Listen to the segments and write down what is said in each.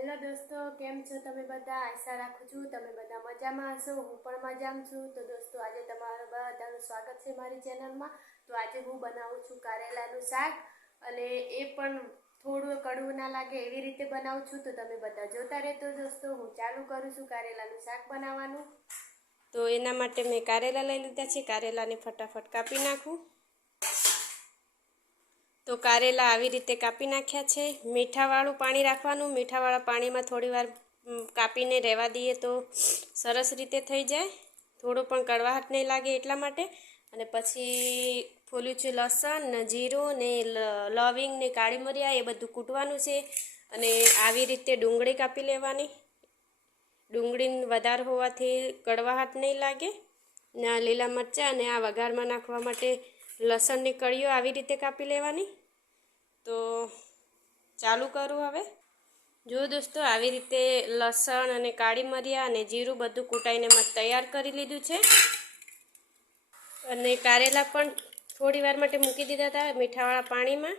Hello દોસ્તો, કેમ છો તમે બધા? આશા રાખું છું તમે બધા મજામાં હશો. હું પણ મજામાં છું. તો દોસ્તો, આજે તમારું બધાનું સ્વાગત છે મારી ચેનલમાં. તો આજે હું બનાવું છું કારેલાનું શાક. અને એ પણ થોડું કડવું ના લાગે એવી રીતે બનાવું છું. તો તમે બધા જોતા રહેતો દોસ્તો. હું ચાલુ કરું છું કારેલાનું શાક બનાવવાનું. તો એના માટે મેં કારેલા લઈ લીધા છે. કારેલાને ફટાફટ કાપી નાખું. તો કારેલા આવી રીતે કાપી નાખ્યા છે. મીઠાવાળું પાણી રાખવાનું. મીઠાવાળા પાણીમાં થોડીવાર કાપીને રહેવા દઈએ તો સરસ રીતે થઈ જાય. થોડું પણ કડવાહટ નહીં લાગે એટલા માટે. અને પછી ફોલ્યું છે લસણ, ને જીરું, ને લવિંગ, ને કાળી મરિયા, એ બધું કૂટવાનું છે. અને આવી રીતે ડુંગળી કાપી લેવાની. ડુંગળી વધારે હોવાથી કડવાહટ નહીં લાગે. ને લીલા મરચાં અને આ વઘારમાં નાખવા માટે લસણની કળીઓ આવી રીતે કાપી લેવાની. તો ચાલુ કરું હવે. જો દોસ્તો, આવી રીતે લસણ અને કાળી મરિયા અને જીરું બધું કૂટાઈને મેં તૈયાર કરી લીધું છે. અને કારેલા પણ થોડી વાર માટે મૂકી દીધા હતા મીઠાવાળા પાણીમાં.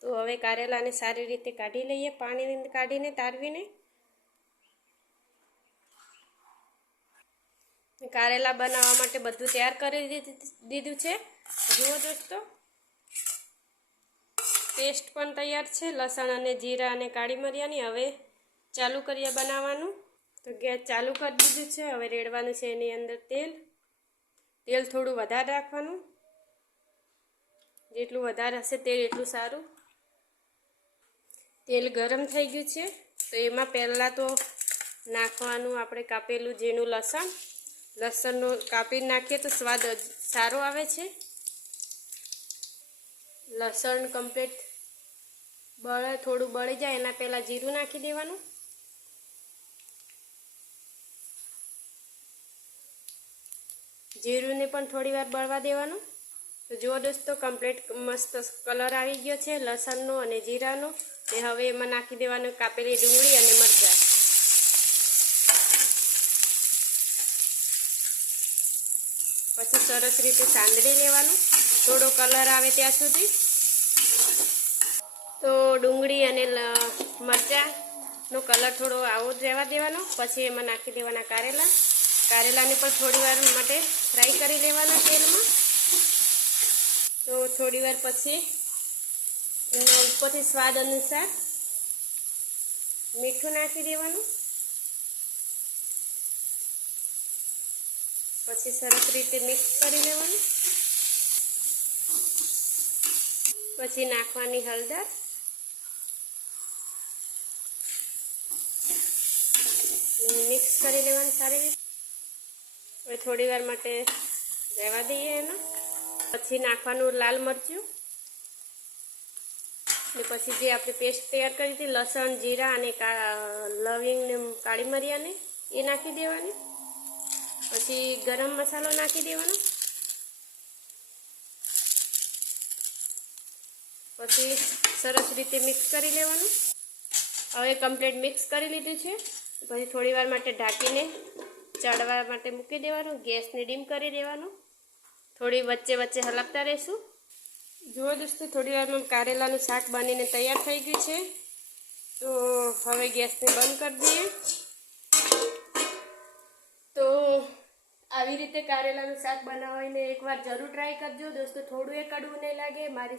તો હવે કારેલાને સારી રીતે કાઢી લઈએ પાણી કાઢીને તારવીને. કારેલા બનાવવા માટે બધું તૈયાર કરી દીધું છે. જુઓ દોસ્તો. પેસ્ટ પણ તૈયાર છે, લસણ અને જીરા અને કાળી મરિયાની. હવે ચાલુ કરીએ બનાવવાનું. તો ગેસ ચાલુ કરી દીધું છે. હવે રેડવાનું છે એની અંદર તેલ. તેલ થોડું વધારે રાખવાનું. જેટલું વધારે હશે તેલ એટલું સારું. તેલ ગરમ થઈ ગયું છે. તો એમાં પહેલાં તો નાખવાનું આપણે કાપેલું ઝીણું લસણ. લસણનું કાપી નાખીએ તો સ્વાદ સારો આવે છે. લસણ કમ્પ્લીટ બળે થોડું બળી જાય, એના પહેલાં જીરું નાખી દેવાનું. જીરુંને પણ થોડી વાર બળવા દેવાનું. તો જુઓ દોસ્તો કમ્પ્લીટ મસ્ત કલર આવી ગયો છે, લસણનો અને જીરાનો. ને હવે એમાં નાખી દેવાનું કાપેલી ડુંગળી અને મરચાં. પછી સરસ રીતે સાંદળી લેવાનું. થોડો કલર આવે ત્યાં સુધી. તો ડુંગળી અને મરચાંનો કલર થોડો આવો જ રહેવા દેવાનો. પછી એમાં નાખી દેવાના કારેલા. કારેલાને પણ થોડી વાર માટે ફ્રાય કરી લેવાના તેલમાં. તો થોડી વાર પછી એનો ઉપરથી સ્વાદ અનુસાર મીઠું નાખી દેવાનું. પછી સરસ રીતે મિક્સ કરી લેવાનું. પછી નાખવાની હળદર. મિક્સ કરી લેવાનું સારી રીતે. હવે થોડી વાર માટે રહેવા દઈએ એનો. પછી નાખવાનું લાલ મરચું. ને પછી જે આપણે પેસ્ટ તૈયાર કરી હતી, લસણ, જીરા અને લવિંગ ને કાળી મરિયાને, એ નાખી દેવાની. પછી ગરમ મસાલો નાખી દેવાનો. પછી સરસ રીતે મિક્સ કરી લેવાનું. હવે કમ્પ્લીટ મિક્સ કરી લીધું છે. પછી થોડી વાર માટે ઢાંકીને ચડવા માટે મૂકી દેવાનું, ગેસને ડીમ કરી દેવાનું. થોડી વચ્ચે વચ્ચે હલાવતા રહીશું. જુઓ દોસ્તો, થોડી વારમાં કારેલાનું શાક બનીને તૈયાર થઈ ગયું છે. તો હવે ગેસને બંધ કરી દઈએ. તો આવી રીતે કારેલાનું શાક બનાવીને એકવાર જરૂર ટ્રાય કરજો. દોસ્તો, થોડું એ કડવું નહીં લાગે. મારી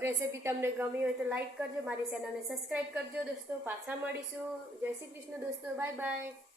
રેસીપી તમને ગમી હોય તો લાઈક કરજો, મારી ચેનલને સબસ્ક્રાઈબ કરજો દોસ્તો. પાછા મળીશું. જય શ્રી કૃષ્ણ દોસ્તો. Bye bye.